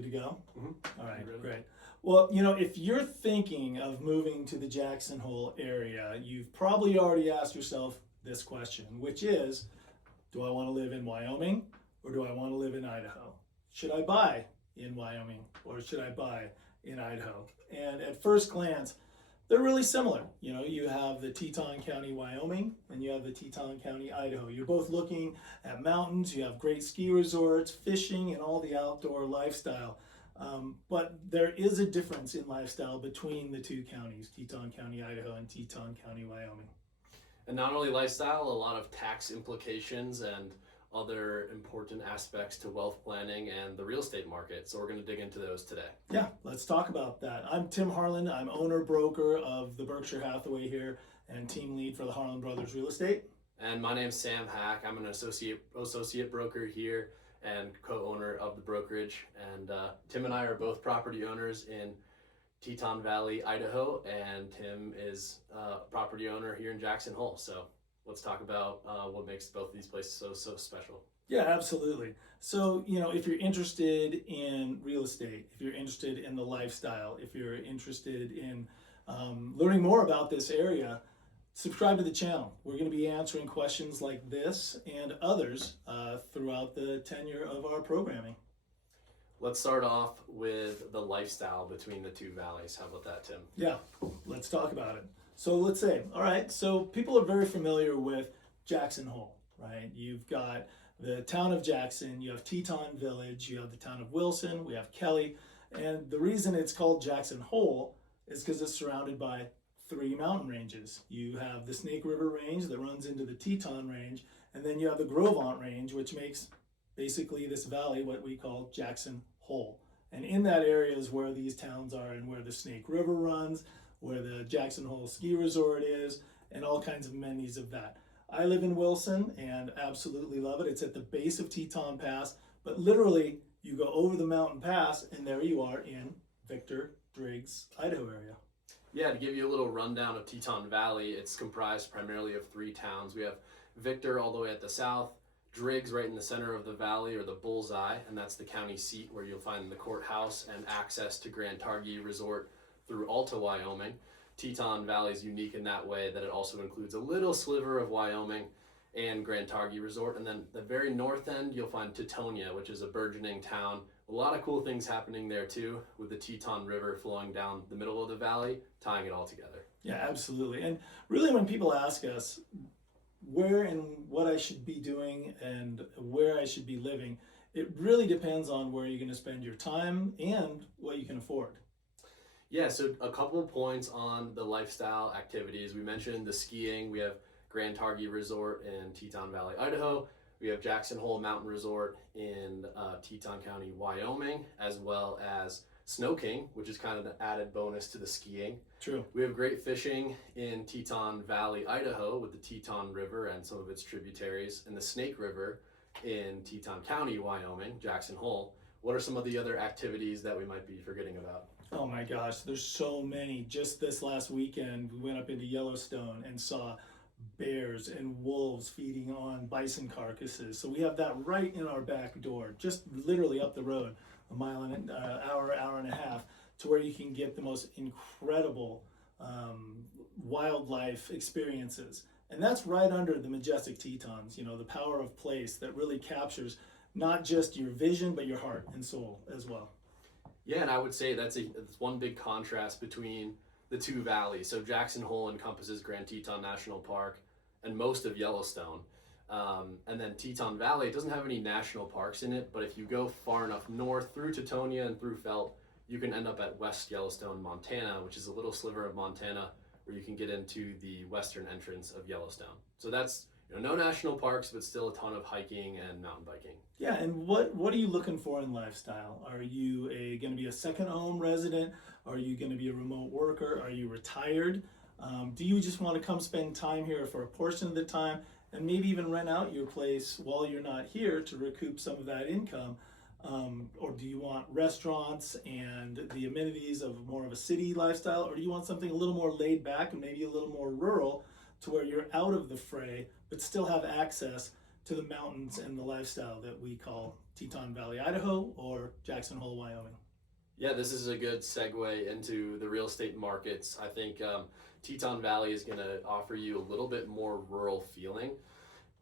good to go? Mm-hmm. All right, Really? great. Well, you know, if you're thinking of moving to the Jackson Hole area, you've probably already asked yourself this question, which is, do I want to live in Wyoming or do I want to live in Idaho? Should I buy in Wyoming or should I buy in Idaho? And at first glance, they're really similar. You know, you have the Teton County, Wyoming, and you have the Teton County, Idaho. You're both looking at mountains, you have great ski resorts, fishing, and all the outdoor lifestyle. But there is a difference in lifestyle between the two counties, Teton County, Idaho, and Teton County, Wyoming. And not only lifestyle, a lot of tax implications and other important aspects to wealth planning and the real estate market. So we're going to dig into those today. Yeah, let's talk about that. I'm Tim Harland. I'm owner broker of the Berkshire Hathaway here and team lead for the Harland Brothers Real Estate. And my name's Sam Haack. I'm an associate broker here and co-owner of the brokerage. And Tim and I are both property owners in Teton Valley, Idaho, and Tim is a property owner here in Jackson Hole. So let's talk about what makes both of these places so special. Yeah, absolutely. So, you know, if you're interested in real estate, if you're interested in the lifestyle, if you're interested in learning more about this area, subscribe to the channel. We're going to be answering questions like this and others throughout the tenure of our programming. Let's start off with the lifestyle between the two valleys. How about that, Tim? Yeah, let's talk about it. So let's say, all right, so people are very familiar with Jackson Hole, right? You've got the town of Jackson, you have Teton Village, you have the town of Wilson, we have Kelly, and the reason it's called Jackson Hole is because it's surrounded by 3 mountain ranges. You have the Snake River Range that runs into the Teton Range, and then you have the Grovant Range, which makes basically this valley what we call Jackson Hole. And in that area is where these towns are and where the Snake River runs, where the Jackson Hole ski resort is, and all kinds of amenities of that. I live in Wilson and absolutely love it. It's at the base of Teton Pass, but literally you go over the mountain pass and there you are in Victor, Driggs, Idaho area. Yeah, to give you a little rundown of Teton Valley, it's comprised primarily of 3 towns. We have Victor all the way at the south, Driggs right in the center of the valley, or the bullseye, and that's the county seat where you'll find the courthouse and access to Grand Targhee Resort through Alta, Wyoming. Teton Valley is unique in that way that it also includes a little sliver of Wyoming and Grand Targhee Resort. And then the very north end, you'll find Tetonia, which is a burgeoning town. A lot of cool things happening there too, with the Teton River flowing down the middle of the valley, tying it all together. Yeah, absolutely. And really when people ask us where and what I should be doing and where I should be living, it really depends on where you're going to spend your time and what you can afford. Yeah, so a couple of points on the lifestyle activities. We mentioned the skiing. We have Grand Targhee Resort in Teton Valley, Idaho. We have Jackson Hole Mountain Resort in Teton County, Wyoming, as well as Snow King, which is kind of the added bonus to the skiing. True. We have great fishing in Teton Valley, Idaho, with the Teton River and some of its tributaries, and the Snake River in Teton County, Wyoming, Jackson Hole. What are some of the other activities that we might be forgetting about? Oh my gosh, there's so many. Just this last weekend, we went up into Yellowstone and saw bears and wolves feeding on bison carcasses. So we have that right in our back door, just literally up the road, a mile and hour and a half, to where you can get the most incredible wildlife experiences. And that's right under the majestic Tetons, you know, the power of place that really captures not just your vision, but your heart and soul as well. Yeah, and I would say that's one big contrast between the two valleys. So Jackson Hole encompasses Grand Teton National Park and most of Yellowstone. And then Teton Valley, it doesn't have any national parks in it, but if you go far enough north through Tetonia and through Felt, you can end up at West Yellowstone, Montana, which is a little sliver of Montana where you can get into the western entrance of Yellowstone. So that's, you know, no national parks, but still a ton of hiking and mountain biking. Yeah, and what are you looking for in lifestyle? Are you going to be a second home resident? Are you going to be a remote worker? Are you retired? Do you just want to come spend time here for a portion of the time and maybe even rent out your place while you're not here to recoup some of that income? Or do you want restaurants and the amenities of more of a city lifestyle? Or do you want something a little more laid back and maybe a little more rural to where you're out of the fray but still have access to the mountains and the lifestyle that we call Teton Valley, Idaho, or Jackson Hole, Wyoming. Yeah, this is a good segue into the real estate markets. I think Teton Valley is going to offer you a little bit more rural feeling.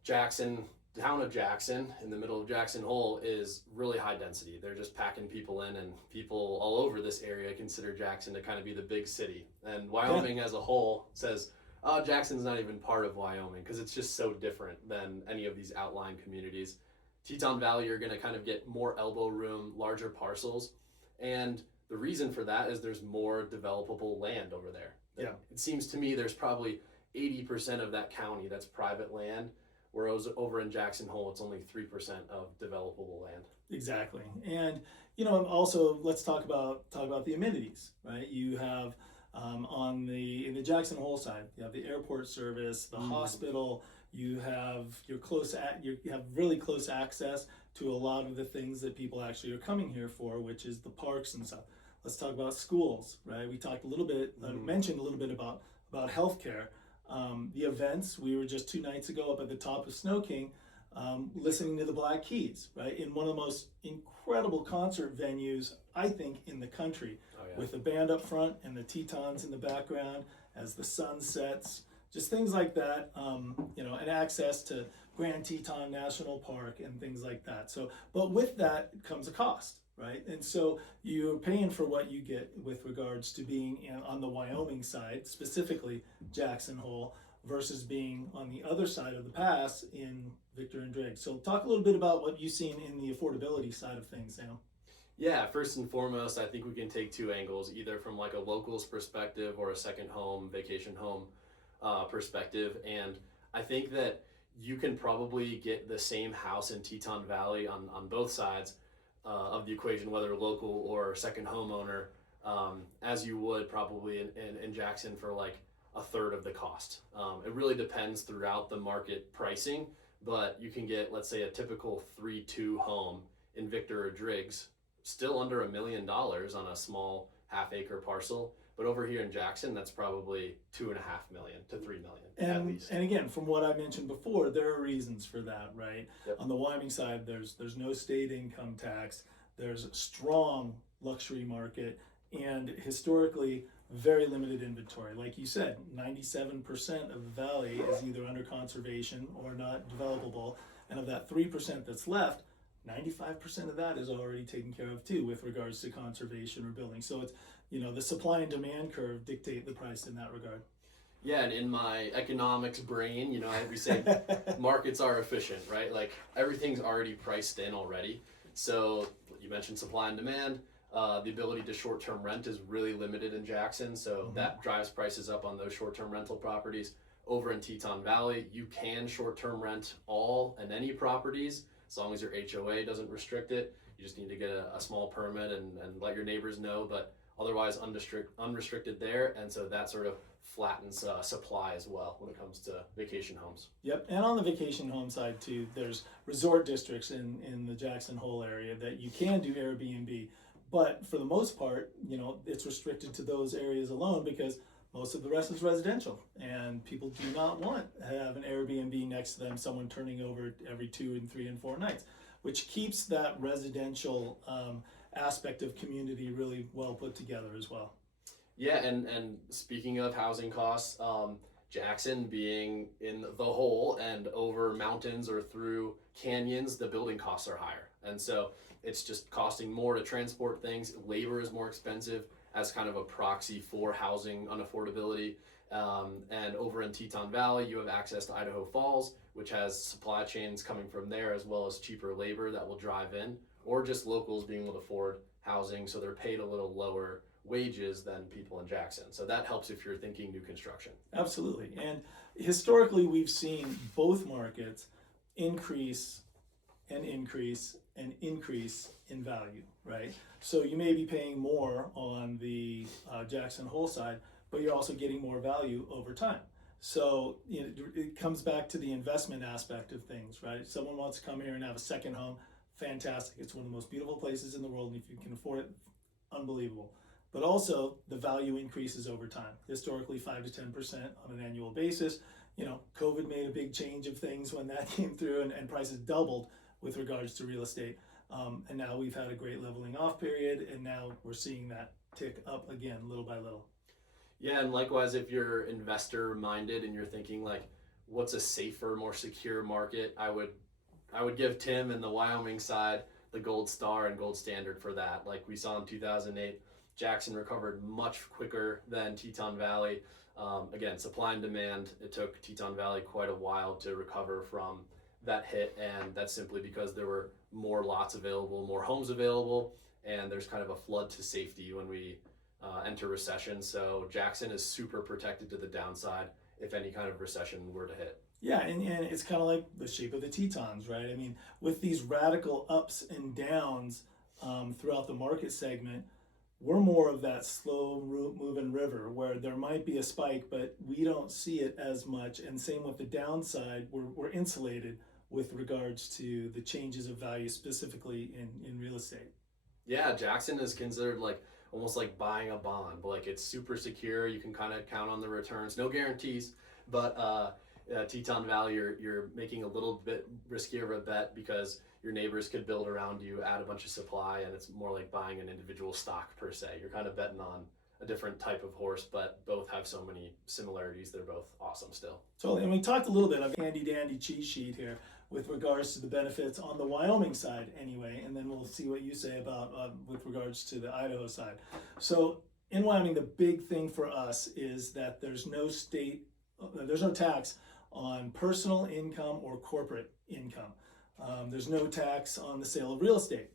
Jackson, town of Jackson, in the middle of Jackson Hole, is really high density. They're just packing people in, and people all over this area consider Jackson to kind of be the big city. And Wyoming as a whole says, oh, Jackson's not even part of Wyoming because it's just so different than any of these outlying communities. Teton Valley, you're going to kind of get more elbow room, larger parcels. And the reason for that is there's more developable land over there. Yeah. It seems to me there's probably 80% of that county that's private land, whereas over in Jackson Hole, it's only 3% of developable land. Exactly. And, also let's talk about the amenities, right? You have in the Jackson Hole side, you have the airport service, the hospital, you have you have really close access to a lot of the things that people actually are coming here for, which is the parks and stuff. Let's talk about schools, right? We talked a little bit, mentioned a little bit about healthcare. The events, we were just 2 nights ago up at the top of Snow King, listening to the Black Keys, right? In one of the most incredible concert venues, I think, in the country. Oh, yeah. With the band up front and the Tetons in the background as the sun sets, just things like that, and access to Grand Teton National Park and things like that. So, but with that comes a cost, right? And so you're paying for what you get with regards to being on the Wyoming side, specifically Jackson Hole, versus being on the other side of the pass in Victor and Driggs. So talk a little bit about what you've seen in the affordability side of things, Sam. Yeah, first and foremost, I think we can take 2 angles, either from like a local's perspective or a second home, vacation home perspective. And I think that you can probably get the same house in Teton Valley on both sides of the equation, whether local or second homeowner, as you would probably in Jackson for like a third of the cost. It really depends throughout the market pricing, but you can get, let's say, a typical 3-2 home in Victor or Driggs, still under $1 million on a small half-acre parcel. But over here in Jackson, that's probably $2.5 million to $3 million at least. And again, from what I mentioned before, there are reasons for that, right? Yep. On the Wyoming side, there's no state income tax. There's a strong luxury market, and historically very limited inventory. Like you said, 97% of the valley is either under conservation or not developable, and of that 3% that's left, 95% of that is already taken care of too with regards to conservation or building. So it's, the supply and demand curve dictate the price in that regard. Yeah, and in my economics brain, we say markets are efficient, right? Like everything's already priced in already. So you mentioned supply and demand. The ability to short-term rent is really limited in Jackson, so that drives prices up on those short-term rental properties. Over in Teton Valley, you can short-term rent all and any properties as long as your HOA doesn't restrict it. You just need to get a small permit and let your neighbors know, but otherwise unrestricted there, and so that sort of flattens supply as well when it comes to vacation homes. Yep, and on the vacation home side too, there's resort districts in the Jackson Hole area that you can do Airbnb, but for the most part, it's restricted to those areas alone because most of the rest is residential, and people do not want to have an Airbnb next to them, someone turning over every 2 and 3 and 4 nights, which keeps that residential aspect of community really well put together as well. Yeah, and speaking of housing costs, Jackson being in the hole and over mountains or through canyons, the building costs are higher. And so it's just costing more to transport things. Labor is more expensive as kind of a proxy for housing unaffordability. And over in Teton Valley, you have access to Idaho Falls, which has supply chains coming from there, as well as cheaper labor that will drive in, or just locals being able to afford housing, so they're paid a little lower wages than people in Jackson. So that helps if you're thinking new construction. Absolutely. And historically, we've seen both markets increase and increase and increase in value, right? So you may be paying more on the Jackson Hole side, but you're also getting more value over time. So it comes back to the investment aspect of things, right? If someone wants to come here and have a second home, fantastic. It's one of the most beautiful places in the world, and if you can afford it, unbelievable. But also the value increases over time. Historically, 5 to 10% on an annual basis. COVID made a big change of things when that came through, and prices doubled with regards to real estate. And now we've had a great leveling off period, and now we're seeing that tick up again, little by little. Yeah, and likewise, if you're investor minded and you're thinking like, what's a safer, more secure market, I would give Tim and the Wyoming side the gold star and gold standard for that. Like we saw in 2008, Jackson recovered much quicker than Teton Valley. Again, supply and demand, it took Teton Valley quite a while to recover from that hit, and that's simply because there were more lots available, more homes available, and there's kind of a flood to safety when we enter recession. So Jackson is super protected to the downside if any kind of recession were to hit. Yeah, and it's kind of like the shape of the Tetons, right? I mean, with these radical ups and downs throughout the market segment, we're more of that slow moving river where there might be a spike, but we don't see it as much. And same with the downside, we're insulated with regards to the changes of value, specifically in real estate. Yeah, Jackson is considered like almost like buying a bond, but like it's super secure. You can kind of count on the returns, no guarantees, but Teton Valley, you're making a little bit riskier of a bet because your neighbors could build around you, add a bunch of supply, and it's more like buying an individual stock per se. You're kind of betting on a different type of horse, but both have so many similarities. They're both awesome still. So, and we talked a little bit of a handy dandy cheat sheet here with regards to the benefits on the Wyoming side anyway, and then we'll see what you say about with regards to the Idaho side. So in Wyoming, the big thing for us is that there's no tax on personal income or corporate income. There's no tax on the sale of real estate.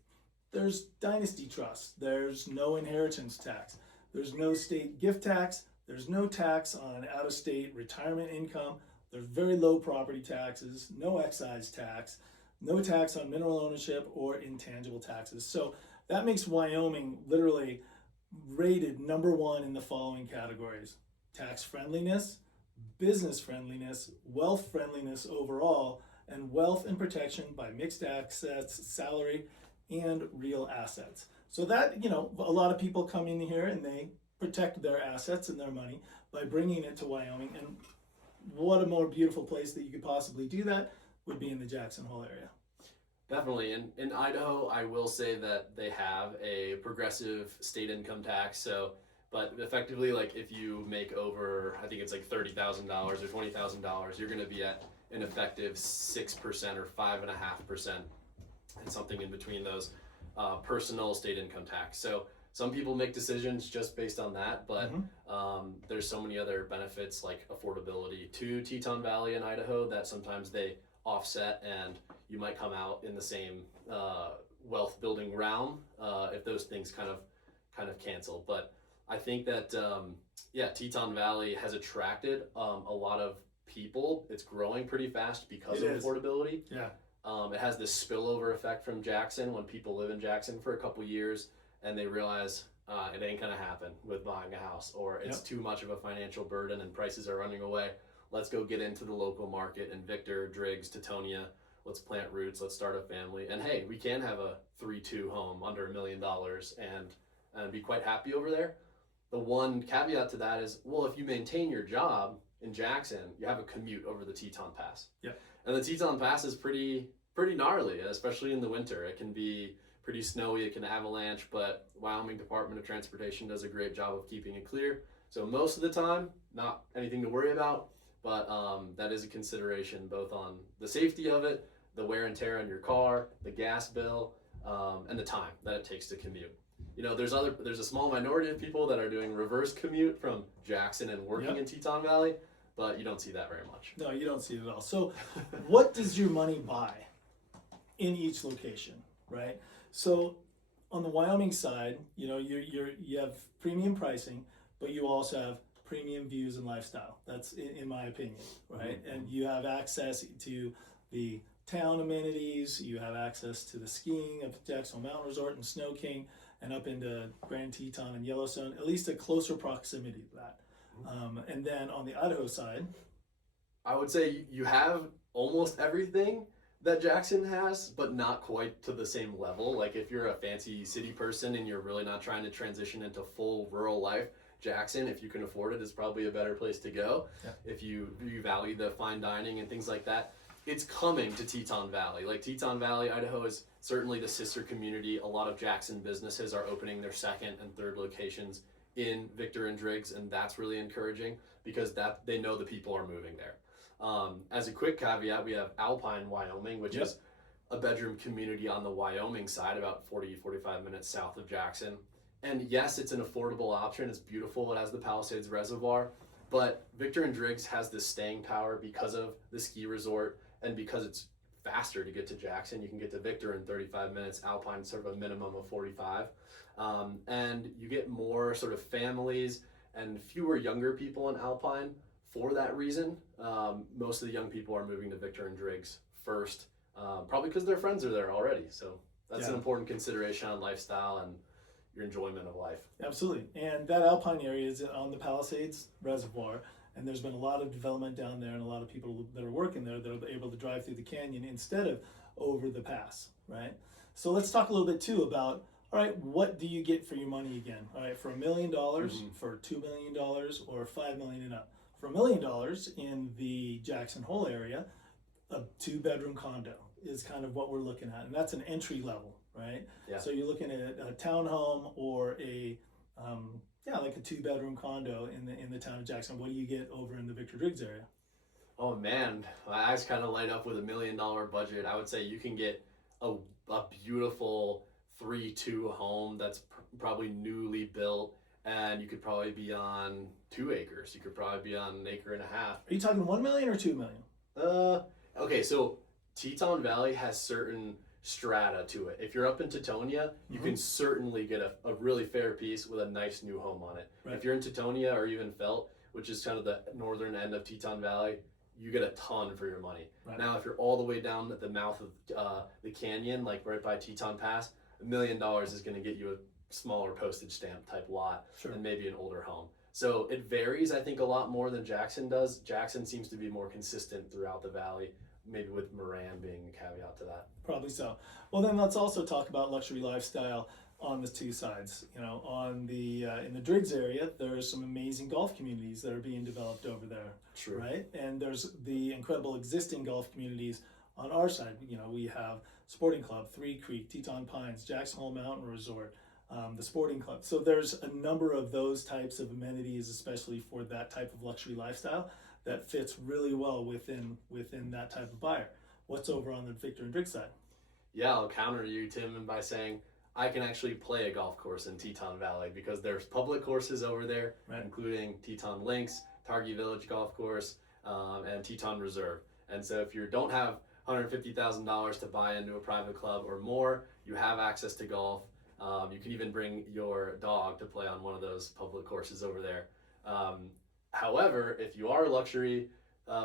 There's dynasty trusts. There's no inheritance tax. There's no state gift tax. There's no tax on out-of-state retirement income. There's very low property taxes, no excise tax, no tax on mineral ownership or intangible taxes. So that makes Wyoming literally rated number one in the following categories: tax friendliness, business friendliness, wealth friendliness overall, and wealth and protection by mixed assets, salary, and real assets. So that, a lot of people come in here and they protect their assets and their money by bringing it to Wyoming. And what a more beautiful place that you could possibly do that would be in the Jackson Hole area. Definitely. In Idaho, I will say that they have a progressive state income tax. But effectively, like if you make over, I think it's like $30,000 or $20,000, you're going to be at an effective 6% or 5.5%, and something in between those, personal state income tax. So some people make decisions just based on that, but there's so many other benefits like affordability to Teton Valley and Idaho that sometimes they offset, and you might come out in the same wealth building realm if those things kind of cancel. But I think that Teton Valley has attracted a lot of people. It's growing pretty fast because of affordability. Yeah. It has this spillover effect from Jackson when people live in Jackson for a couple years and they realize it ain't gonna happen with buying a house, or it's too much of a financial burden and prices are running away. Let's go get into the local market in Victor, Driggs, Tetonia. Let's plant roots. Let's start a family. And hey, we can have a 3-2 home under $1 million and be quite happy over there. The one caveat to that is, well, if you maintain your job in Jackson, you have a commute over the Teton Pass. Yeah. And the Teton Pass is pretty gnarly, especially in the winter. It can be pretty snowy, it can avalanche, but Wyoming Department of Transportation does a great job of keeping it clear. So most of the time, not anything to worry about, but that is a consideration both on the safety of it, the wear and tear on your car, the gas bill, and the time that it takes to commute. There's a small minority of people that are doing reverse commute from Jackson and working in Teton Valley, but you don't see that very much. No, you don't see it at all. So what does your money buy in each location, right? So on the Wyoming side, you have premium pricing, but you also have premium views and lifestyle. That's in my opinion, right? And you have access to the town amenities, you have access to the skiing of Jackson Mountain Resort and Snow King, and up into Grand Teton and Yellowstone, at least a closer proximity to that. And then on the Idaho side, I would say you have almost everything that Jackson has, but not quite to the same level. Like if you're a fancy city person and you're really not trying to transition into full rural life, Jackson, if you can afford it, is probably a better place to go. Yeah. If you value the fine dining and things like that. It's coming to Teton Valley. Like Teton Valley, Idaho is certainly the sister community. A lot of Jackson businesses are opening their second and third locations in Victor and Driggs, and that's really encouraging because that they know the people are moving there. As a quick caveat, we have Alpine, Wyoming, which is a bedroom community on the Wyoming side, about 45 minutes south of Jackson. And yes, it's an affordable option. It's beautiful. It has the Palisades Reservoir. But Victor and Driggs has this staying power because of the ski resort and because it's faster to get to Jackson. You can get to Victor in 35 minutes. Alpine sort of a minimum of 45. And you get more sort of families and fewer younger people in Alpine for that reason. Most of the young people are moving to Victor and Driggs first, probably because their friends are there already. So that's an important consideration on lifestyle and your enjoyment of life. Absolutely. And that Alpine area is on the Palisades Reservoir, and there's been a lot of development down there and a lot of people that are working there that are able to drive through the canyon instead of over the pass, right? So let's talk a little bit too about, all right, what do you get for your money again? All right, for $1 million, for $2 million, or $5 million and up. For $1 million in the Jackson Hole area, a 2-bedroom condo is kind of what we're looking at, and that's an entry level, right? Yeah. So you're looking at a townhome or a like a 2-bedroom condo in the town of Jackson. What do you get over in the Victor Driggs area? Oh man, my eyes kind of light up with $1 million budget. I would say you can get a beautiful 3-2 home that's probably newly built, and you could probably be on 2 acres. You could probably be on 1.5 acres. Are you talking 1 million or 2 million? Okay, so Teton Valley has certain strata to it. If you're up in Tetonia, you can certainly get a really fair piece with a nice new home on it. Right. If you're in Tetonia or even Felt, which is kind of the northern end of Teton Valley, you get a ton for your money. Right. Now, if you're all the way down at the mouth of the canyon, like right by Teton Pass, $1 million is going to get you a smaller postage stamp type lot and maybe an older home. So it varies, I think, a lot more than Jackson does. Jackson seems to be more consistent throughout the valley, maybe with Moran being a caveat to that. Probably so. Well, then let's also talk about luxury lifestyle on the two sides. You know, on the in the Driggs area, there are some amazing golf communities that are being developed over there. True. Right? And there's the incredible existing golf communities on our side. You know, we have Sporting Club, Three Creek, Teton Pines, Jackson Hole Mountain Resort, the Sporting Club. So there's a number of those types of amenities, especially for that type of luxury lifestyle, that fits really well within that type of buyer. What's over on the Victor and Driggs side? Yeah, I'll counter you, Tim, by saying I can actually play a golf course in Teton Valley because there's public courses over there, including Teton Links, Targhee Village Golf Course, and Teton Reserve. And so if you don't have $150,000 to buy into a private club or more, you have access to golf. You can even bring your dog to play on one of those public courses over there. However, if you are a luxury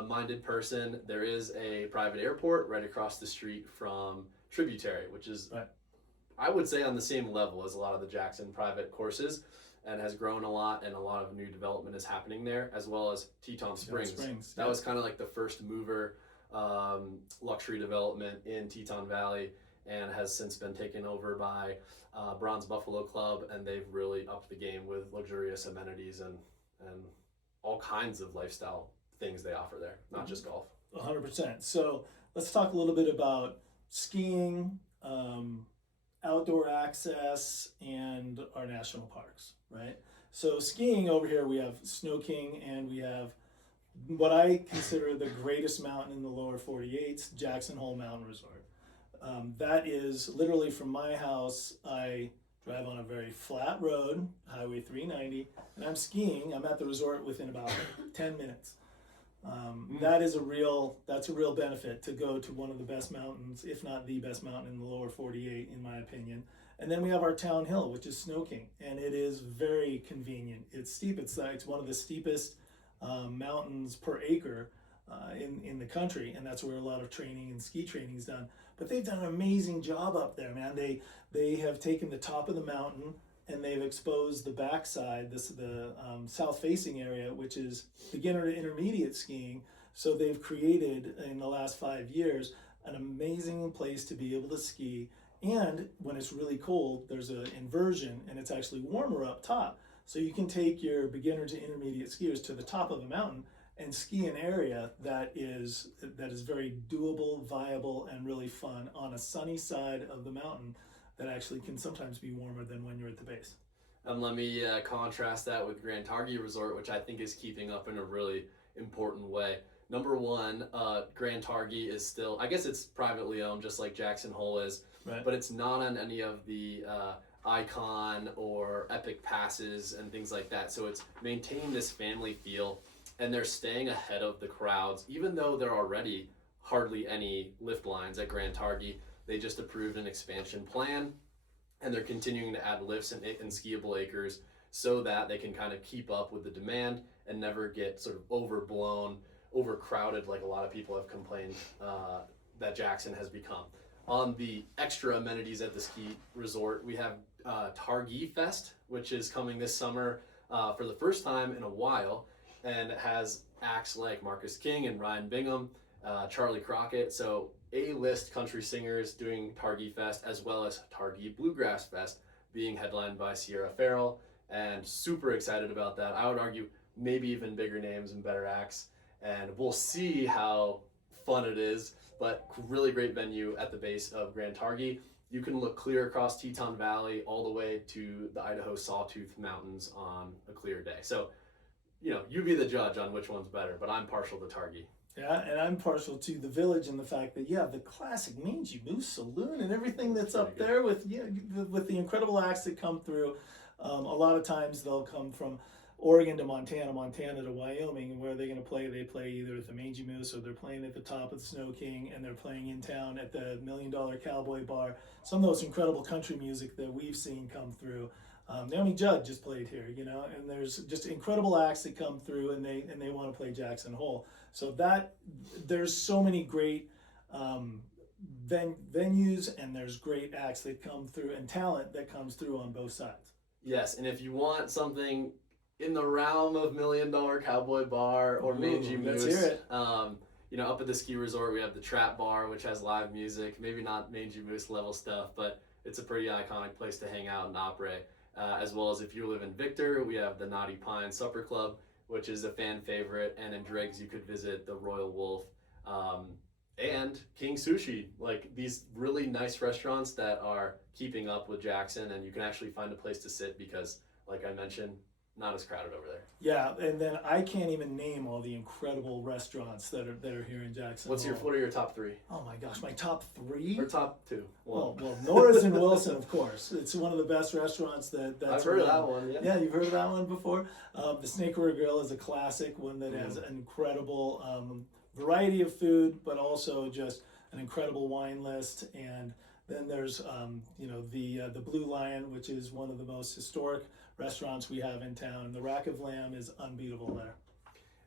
minded person, there is a private airport right across the street from Tributary, which is, I would say, on the same level as a lot of the Jackson private courses, and has grown a lot, and a lot of new development is happening there, as well as Teton Springs. That was kind of like the first mover luxury development in Teton Valley, and has since been taken over by Bronze Buffalo Club, and they've really upped the game with luxurious amenities and all kinds of lifestyle things they offer there, not just golf. 100%. So let's talk a little bit about skiing, outdoor access, and our national parks, right? So skiing over here, we have Snow King, and we have what I consider the greatest mountain in the lower 48, Jackson Hole Mountain Resort. That is literally from my house. I drive on a very flat road, Highway 390, and I'm skiing. I'm at the resort within about 10 minutes. That's a real benefit to go to one of the best mountains, if not the best mountain in the lower 48, in my opinion. And then we have our town hill, which is Snow King, and it is very convenient. It's steep. It's one of the steepest mountains per acre in the country, and that's where a lot of training and ski training is done. But they've done an amazing job up there, man. They have taken the top of the mountain and they've exposed the backside, the south-facing area, which is beginner to intermediate skiing. So they've created, in the last 5 years, an amazing place to be able to ski. And when it's really cold, there's an inversion, and it's actually warmer up top. So you can take your beginner to intermediate skiers to the top of a mountain and ski an area that is very doable, viable, and really fun on a sunny side of the mountain that actually can sometimes be warmer than when you're at the base. And let me contrast that with Grand Targhee Resort, which I think is keeping up in a really important way. Number one, Grand Targhee is still, I guess it's privately owned, just like Jackson Hole is, Right. but it's not on any of the Icon or Epic passes and things like that. So it's maintained this family feel, and they're staying ahead of the crowds, even though there are already hardly any lift lines at Grand Targhee. They just approved an expansion plan, and they're continuing to add lifts and skiable acres so that they can kind of keep up with the demand and never get sort of overblown, overcrowded like a lot of people have complained that Jackson has become. On the extra amenities at the ski resort, we have Targhee Fest, which is coming this summer for the first time in a while, and it has acts like Marcus King and Ryan Bingham, Charlie Crockett, so A-list country singers doing Targhee Fest, as well as Targhee Bluegrass Fest being headlined by Sierra Farrell, and super excited about that. I would argue maybe even bigger names and better acts, and we'll see how fun it is, but really great venue at the base of Grand Targhee. You can look clear across Teton Valley all the way to the Idaho Sawtooth Mountains on a clear day. So, you be the judge on which one's better, but I'm partial to Targhee. Yeah, and I'm partial to the village and the fact that you have the classic Mangy Moose Saloon and everything that's up there with the incredible acts that come through. A lot of times they'll come from Oregon to Montana, Montana to Wyoming, and where are they going to play? They play either at the Mangy Moose, or they're playing at the top of the Snow King, and they're playing in town at the $1 Million Cowboy Bar. Some of those incredible country music that we've seen come through. Naomi Judd just played here, and there's just incredible acts that come through, and they want to play Jackson Hole. So there's so many great venues, and there's great acts that come through, and talent that comes through on both sides. Yes, and if you want something in the realm of $1 Million Cowboy Bar or Mangy Moose, let's hear it. Up at the ski resort we have the Trap Bar, which has live music. Maybe not Mangy Moose level stuff, but it's a pretty iconic place to hang out and operate. As well as if you live in Victor, we have the Naughty Pine Supper Club, which is a fan favorite, and in Driggs you could visit the Royal Wolf and King Sushi, like these really nice restaurants that are keeping up with Jackson, and you can actually find a place to sit because, like I mentioned, not as crowded over there. Yeah, and then I can't even name all the incredible restaurants that are here in Jackson. What are your top three? Oh my gosh, my top three? Or top two? Well, Nora's in Wilson, of course. It's one of the best restaurants that's I've heard of that one, yeah. Yeah, you've heard of that one before? The Snake River Grill is a classic, one that has an incredible variety of food, but also just an incredible wine list. And then there's the Blue Lion, which is one of the most historic restaurants we have in town. The Rack of Lamb is unbeatable there.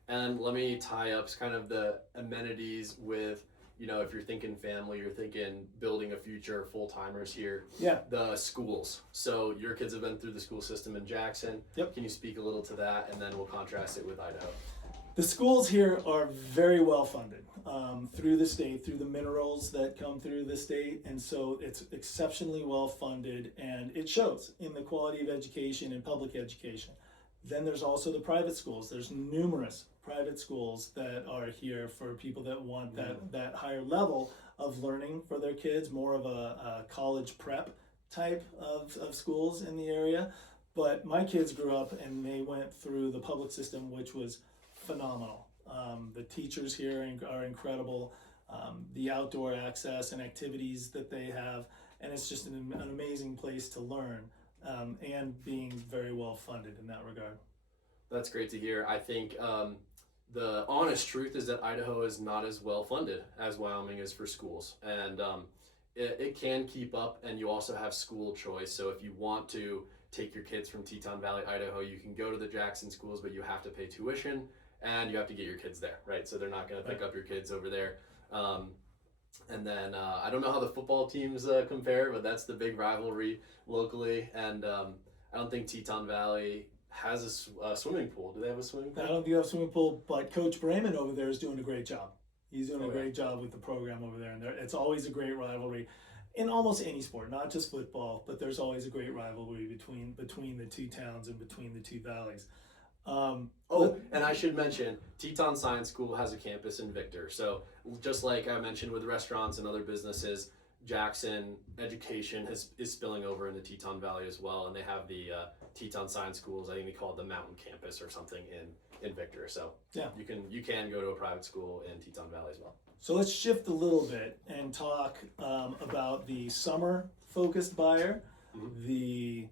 And let me tie up kind of the amenities with, if you're thinking family, you're thinking building a future, full-timers here. Yeah. The schools. So your kids have been through the school system in Jackson. Yep. Can you speak a little to that, and then we'll contrast it with Idaho? The schools here are very well funded through the state, through the minerals that come through the state, and so it's exceptionally well funded, and it shows in the quality of education and public education. Then there's also the private schools. There's numerous private schools that are here for people that want that higher level of learning for their kids, more of a college prep type of schools in the area. But my kids grew up and they went through the public system, which was phenomenal. The teachers here are incredible. The outdoor access and activities that they have, and it's just an amazing place to learn, and being very well funded in that regard. That's great to hear. I think the honest truth is that Idaho is not as well funded as Wyoming is for schools, and it can keep up, and you also have school choice. So if you want to take your kids from Teton Valley, Idaho, you can go to the Jackson schools, but you have to pay tuition and you have to get your kids there, right? So they're not going to pick up your kids over there. And then I don't know how the football teams compare, but that's the big rivalry locally. And I don't think Teton Valley has a swimming pool. Do they have a swimming pool? I don't think they have a swimming pool, but Coach Brayman over there is doing a great job. He's doing a great job with the program over there, and it's always a great rivalry. And almost any sport, not just football, but there's always a great rivalry between the two towns and between the two valleys. And I should mention, Teton Science School has a campus in Victor. So just like I mentioned with restaurants and other businesses, Jackson education is spilling over into Teton Valley as well, and they have the Teton Science Schools. I think they call it the Mountain Campus or something in Victor. So Yeah. you can go to a private school in Teton Valley as well. So let's shift a little bit and talk about the summer-focused buyer, the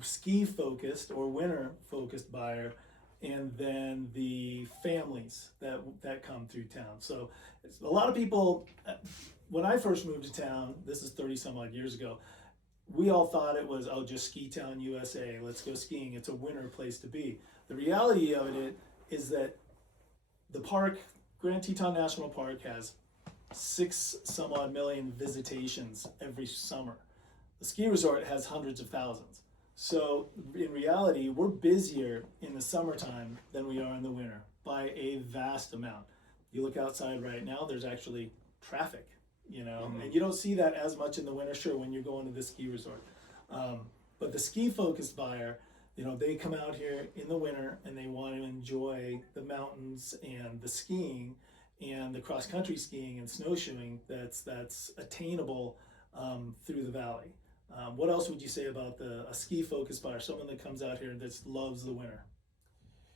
ski-focused or winter-focused buyer, and then the families that come through town. So a lot of people, when I first moved to town, this is 30 some odd years ago, we all thought it was, just Ski Town, USA, let's go skiing. It's a winter place to be. The reality of it is that the park, Grand Teton National Park, has 6 some odd million visitations every summer. The ski resort has hundreds of thousands. So in reality, we're busier in the summertime than we are in the winter by a vast amount. You look outside right now, there's actually traffic, and you don't see that as much in the winter, sure, when you're going to the ski resort. But the ski-focused buyer, they come out here in the winter and they want to enjoy the mountains and the skiing and the cross-country skiing and snowshoeing that's attainable through the valley. What else would you say about a ski-focused buyer, someone that comes out here and that loves the winter?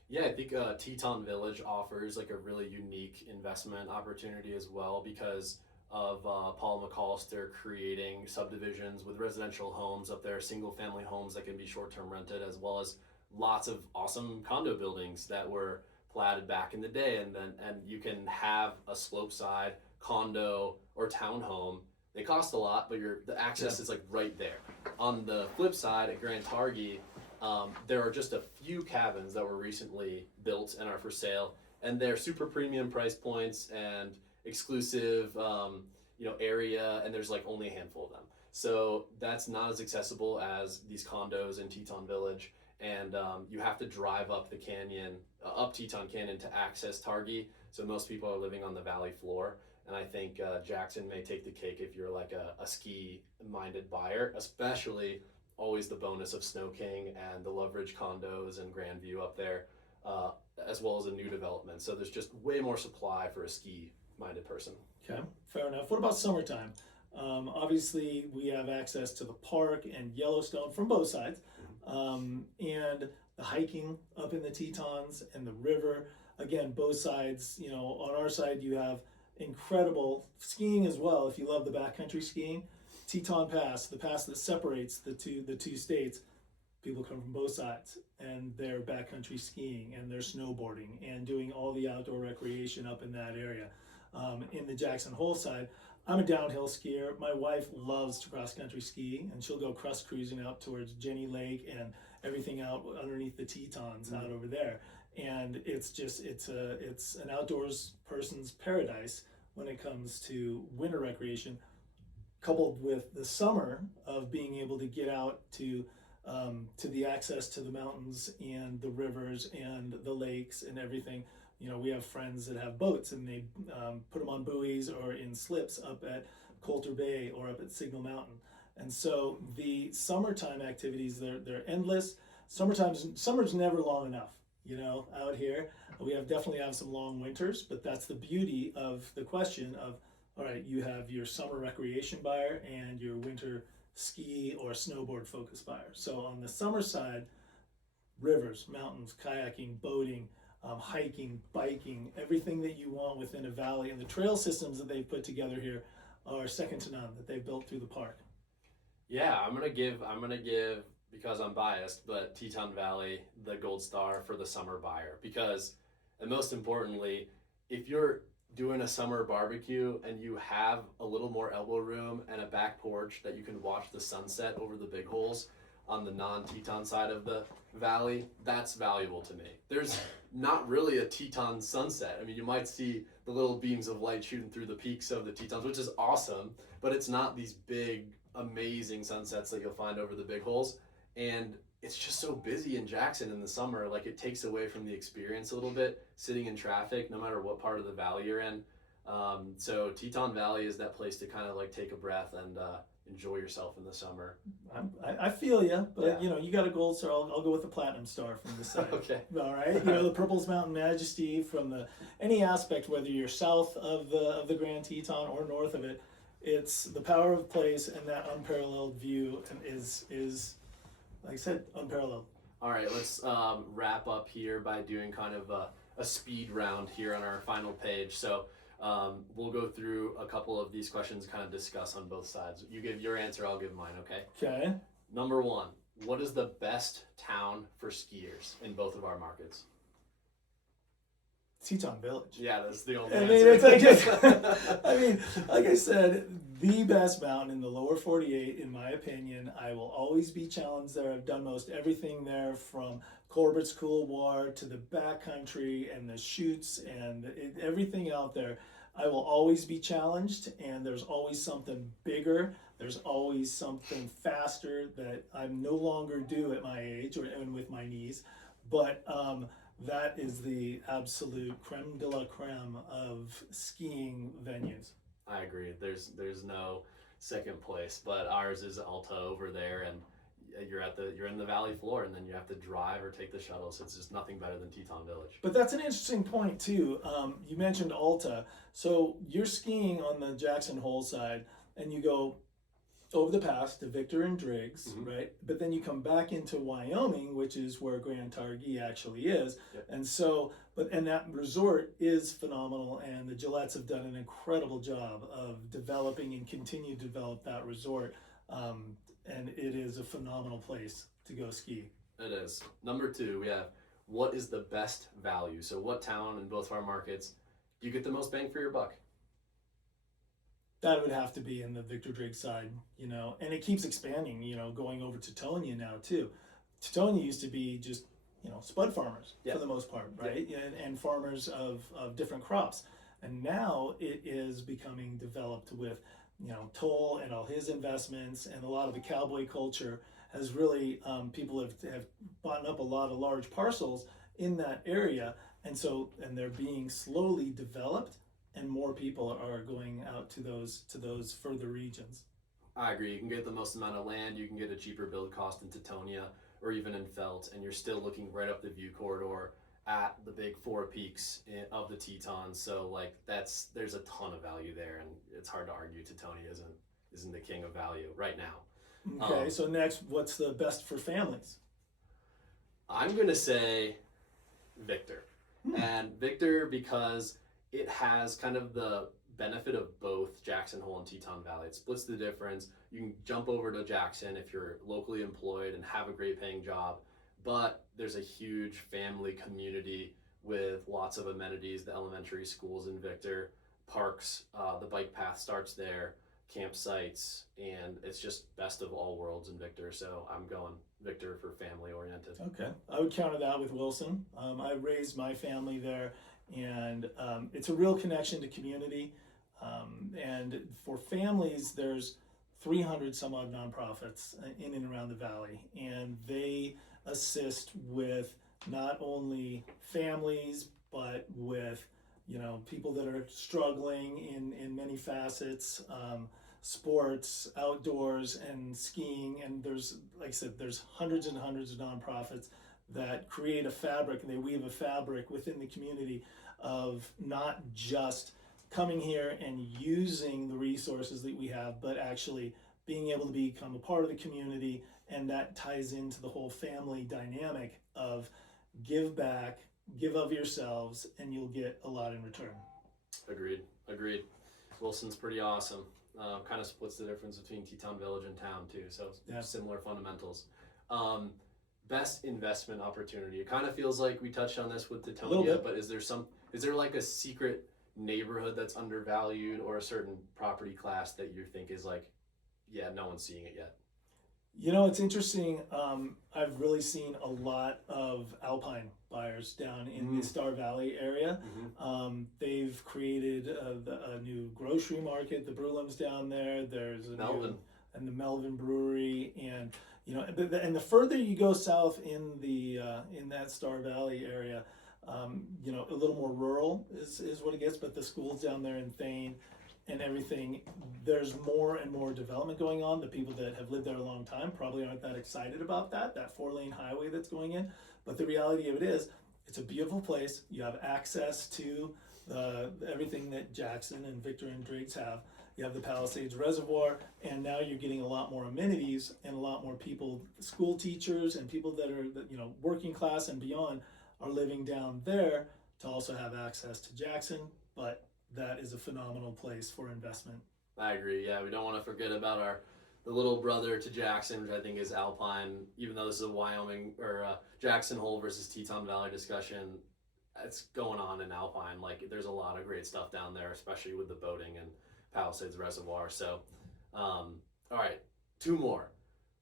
Yeah, I think Teton Village offers like a really unique investment opportunity as well because of Paul McAllister creating subdivisions with residential homes up there, single-family homes that can be short-term rented, as well as lots of awesome condo buildings that were platted back in the day, and you can have a slope side condo or townhome. They cost a lot, but the access is like right there. On the flip side, at Grand Targhee, there are just a few cabins that were recently built and are for sale, and they're super premium price points and exclusive, area, and there's like only a handful of them. So that's not as accessible as these condos in Teton Village, and you have to drive up the canyon, up Teton Canyon to access Targhee. So most people are living on the valley floor. And I think Jackson may take the cake if you're like a ski-minded buyer, especially always the bonus of Snow King and the Loveridge condos and Grandview up there, as well as a new development. So there's just way more supply for a ski-minded person. Okay, fair enough. What about summertime? Obviously, we have access to the park and Yellowstone from both sides, and the hiking up in the Tetons and the river. Again, both sides, on our side, you have incredible skiing as well. If you love the backcountry skiing, Teton Pass, the pass that separates the two states, people come from both sides and they're backcountry skiing and they're snowboarding and doing all the outdoor recreation up in that area. In the Jackson Hole side, I'm a downhill skier. My wife loves to cross country ski, and she'll go cross cruising out towards Jenny Lake and everything out underneath the Tetons out over there. And it's an outdoors person's paradise when it comes to winter recreation, coupled with the summer of being able to get out to the access to the mountains and the rivers and the lakes and everything. We have friends that have boats and they put them on buoys or in slips up at Coulter Bay or up at Signal Mountain. And so the summertime activities, they're endless. Summer's never long enough. Out here, we definitely have some long winters, but that's the beauty of the question of, all right, you have your summer recreation buyer and your winter ski or snowboard focused buyer. So on the summer side, rivers, mountains, kayaking, boating, hiking, biking, everything that you want within a valley, and the trail systems that they've put together here are second to none that they've built through the park. Yeah, I'm gonna give because I'm biased, but Teton Valley the gold star for the summer buyer because, and most importantly, if you're doing a summer barbecue and you have a little more elbow room and a back porch that you can watch the sunset over the big holes on the non-Teton side of the valley, that's valuable to me. There's not really a Teton sunset. I mean, you might see the little beams of light shooting through the peaks of the Tetons, which is awesome, but it's not these big, amazing sunsets that you'll find over the big holes. And it's just so busy in Jackson in the summer, like it takes away from the experience a little bit, sitting in traffic, no matter what part of the valley you're in. So Teton Valley is that place to kind of like take a breath and enjoy yourself in the summer. I feel you, but Yeah. you know, you got a gold star. I'll go with the platinum star from the side. Okay. All right. You know, the Purple's Mountain Majesty from any aspect, whether you're south of the Grand Teton or north of it, it's the power of place and that unparalleled view is like I said, unparalleled. All right, let's wrap up here by doing kind of a speed round here on our final page. So we'll go through a couple of these questions, kind of discuss on both sides. You give your answer, I'll give mine, okay? Okay. Number one, what is the best town for skiers in both of our markets? Teton Village. Yeah, that's the only I answer. mean, it's like just, I mean, like I said, the best mountain in the lower 48, in my opinion. I will always be challenged there. I've done most everything there from Corbett's Couloir to the backcountry and the chutes and everything out there. I will always be challenged, and there's always something bigger. There's always something faster that I'm no longer do at my age and with my knees. But that is the absolute creme de la creme of skiing venues. I agree. There's no second place, but ours is Alta over there, and you're in the valley floor, and then you have to drive or take the shuttle. So it's just nothing better than Teton Village. But that's an interesting point too. You mentioned Alta, so you're skiing on the Jackson Hole side, and you go over the pass to Victor and Driggs, right? But then you come back into Wyoming, which is where Grand Targhee actually is. Yep. And so, and that resort is phenomenal, and the Gillettes have done an incredible job of developing and continue to develop that resort. And it is a phenomenal place to go ski. It is. Number two, we have what is the best value? So what town in both of our markets do you get the most bang for your buck? That would have to be in the Victor Driggs side, you know, and it keeps expanding, you know, going over to Tetonia now too. Tetonia used to be just, you know, spud farmers for the most part, right? And farmers of different crops. And now it is becoming developed with, you know, Toll and all his investments, and a lot of the cowboy culture has really, people have bought up a lot of large parcels in that area. And so, and they're being slowly developed, and more people are going out to those further regions. I agree. You can get the most amount of land. You can get a cheaper build cost in Tetonia or even in Felt, and you're still looking right up the view corridor at the big four peaks of the Tetons. So like there's a ton of value there, and it's hard to argue Tetonia isn't the king of value right now. Okay, so next, what's the best for families? I'm gonna say Victor, and Victor because it has kind of the benefit of both Jackson Hole and Teton Valley. It splits the difference. You can jump over to Jackson if you're locally employed and have a great paying job, but there's a huge family community with lots of amenities, the elementary schools in Victor, parks, the bike path starts there, campsites, and it's just best of all worlds in Victor. So I'm going Victor for family oriented. Okay, I would counter that with Wilson. I raised my family there, and it's a real connection to community. And for families, there's 300 some odd nonprofits in and around the valley, and they assist with not only families but with, you know, people that are struggling in many facets, sports, outdoors, and skiing. And there's, like I said, there's hundreds and hundreds of nonprofits that create a fabric, and they weave a fabric within the community of not just coming here and using the resources that we have, but actually being able to become a part of the community. And that ties into the whole family dynamic of give back, give of yourselves, and you'll get a lot in return. Agreed. Wilson's pretty awesome. Kind of splits the difference between Teton Village and town too, so similar fundamentals. Best investment opportunity. It kind of feels like we touched on this with Tetonia, but is there like a secret neighborhood that's undervalued, or a certain property class that you think is like, yeah, no one's seeing it yet? You know, it's interesting. I've really seen a lot of Alpine buyers down in the Star Valley area. They've created a new grocery market, the Brulums down there. There's a Melvin. And the Melvin Brewery, and you know, and the further you go south in that Star Valley area, a little more rural is what it gets, but the schools down there in Thane and everything, there's more and more development going on. The people that have lived there a long time probably aren't that excited about that 4-lane highway that's going in. But the reality of it is, it's a beautiful place. You have access to everything that Jackson and Victor and Driggs have. You have the Palisades Reservoir, and now you're getting a lot more amenities and a lot more people, school teachers and people that are, working class and beyond are living down there to also have access to Jackson, but that is a phenomenal place for investment. I agree. Yeah, we don't want to forget about the little brother to Jackson, which I think is Alpine. Even though this is a Wyoming or Jackson Hole versus Teton Valley discussion, it's going on in Alpine. Like, there's a lot of great stuff down there, especially with the boating and Palisades Reservoir. So, all right, 2 more.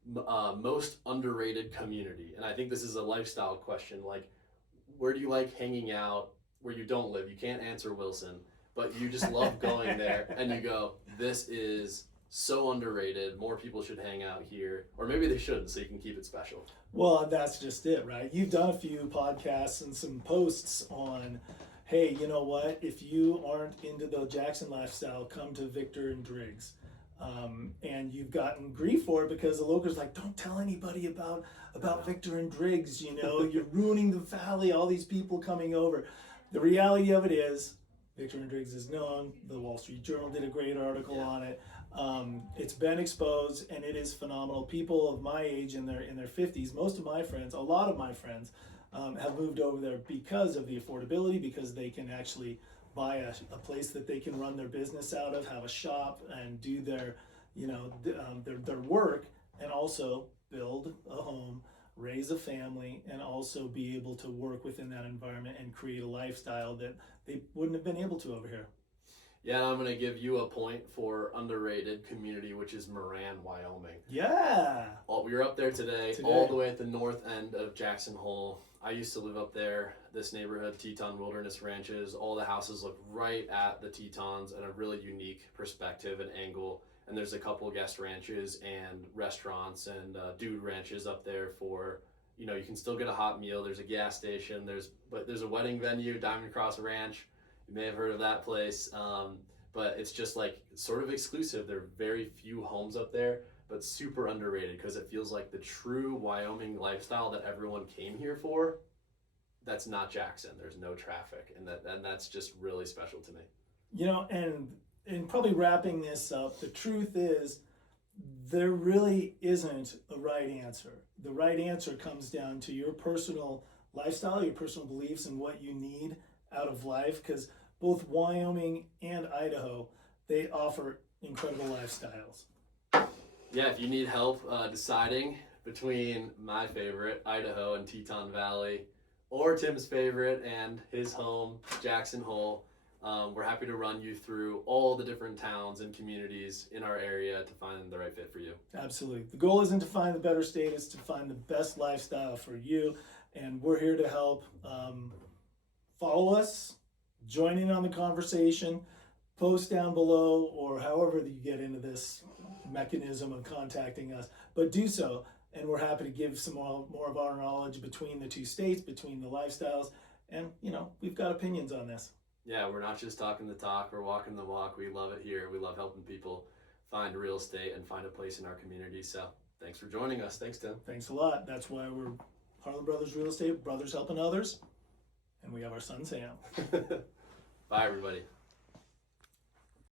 Most underrated community, and I think this is a lifestyle question. Like, where do you like hanging out? Where you don't live, you can't answer Wilson, but you just love going there, and you go, this is so underrated. More people should hang out here, or maybe they shouldn't, so you can keep it special. Well, that's just it, right? You've done a few podcasts and some posts on, hey, you know what? If you aren't into the Jackson lifestyle, come to Victor and Driggs. And you've gotten grief for it because the locals like, don't tell anybody about Victor and Driggs. You're ruining the valley. All these people coming over. The reality of it is, Victor and Driggs is known. The Wall Street Journal did a great article on it. It's been exposed, and it is phenomenal. People of my age in their 50s, most of my friends, a lot of my friends, have moved over there because of the affordability, because they can actually buy a place that they can run their business out of, have a shop, and do their work, and also build a home, raise a family, and also be able to work within that environment and create a lifestyle that they wouldn't have been able to over here. Yeah, and I'm going to give you a point for underrated community, which is Moran, Wyoming. Yeah. We were up there today, all the way at the north end of Jackson Hole. I used to live up there, this neighborhood, Teton Wilderness Ranches. All the houses look right at the Tetons and a really unique perspective and angle. And there's a couple guest ranches and restaurants and dude ranches up there for, you can still get a hot meal. There's a gas station. There's a wedding venue, Diamond Cross Ranch. You may have heard of that place. But it's just like sort of exclusive. There are very few homes up there, but super underrated because it feels like the true Wyoming lifestyle that everyone came here for. That's not Jackson. There's no traffic, and that's just really special to me. And probably wrapping this up, the truth is there really isn't a right answer. The right answer comes down to your personal lifestyle, your personal beliefs, and what you need out of life, because both Wyoming and Idaho, they offer incredible lifestyles. Yeah, if you need help deciding between my favorite, Idaho and Teton Valley, or Tim's favorite and his home, Jackson Hole, we're happy to run you through all the different towns and communities in our area to find the right fit for you. Absolutely. The goal isn't to find the better state, it's to find the best lifestyle for you, and we're here to help. Follow us, join in on the conversation, post down below, or however you get into this mechanism of contacting us, but do so, and we're happy to give some more of our knowledge between the two states, between the lifestyles, and we've got opinions on this. Yeah, we're not just talking the talk, we're walking the walk. We love it here. We love helping people find real estate and find a place in our community. So thanks for joining us. Thanks, Tim. Thanks a lot. That's why we're Harland Brothers Real Estate, brothers helping others, and we have our son Sam. Bye, everybody.